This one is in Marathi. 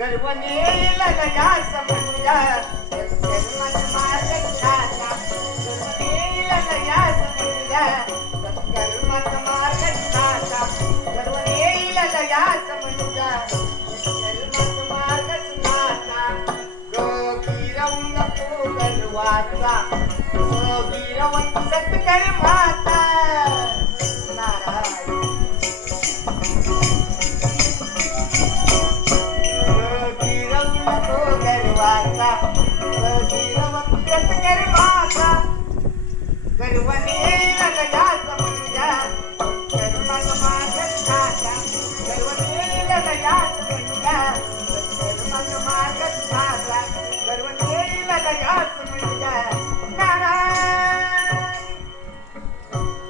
गर्व नेला गया समजा सत्कर्मात मार्ग साचा गर्व नेला गया समजा सत्कर्मात मार्ग साचा गर्व नेला गया समजा सत्कर्मात मार्ग साचा रोगी राहू नको गर्वाचा रोगी राहून सत्कर्मात